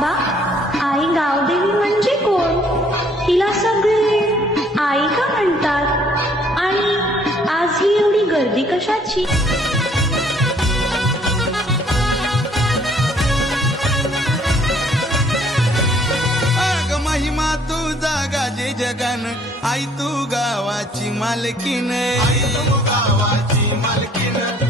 बाबा, आई गावदेवी म्हणजे कोण? तिला सगळे आई का म्हणतात? आणि आज ही एवढी गर्दी कशाची? अग महिमा तुझा गाजे जगन, आई तू गावाची मालकीन, आई तू गावाची मालकीन.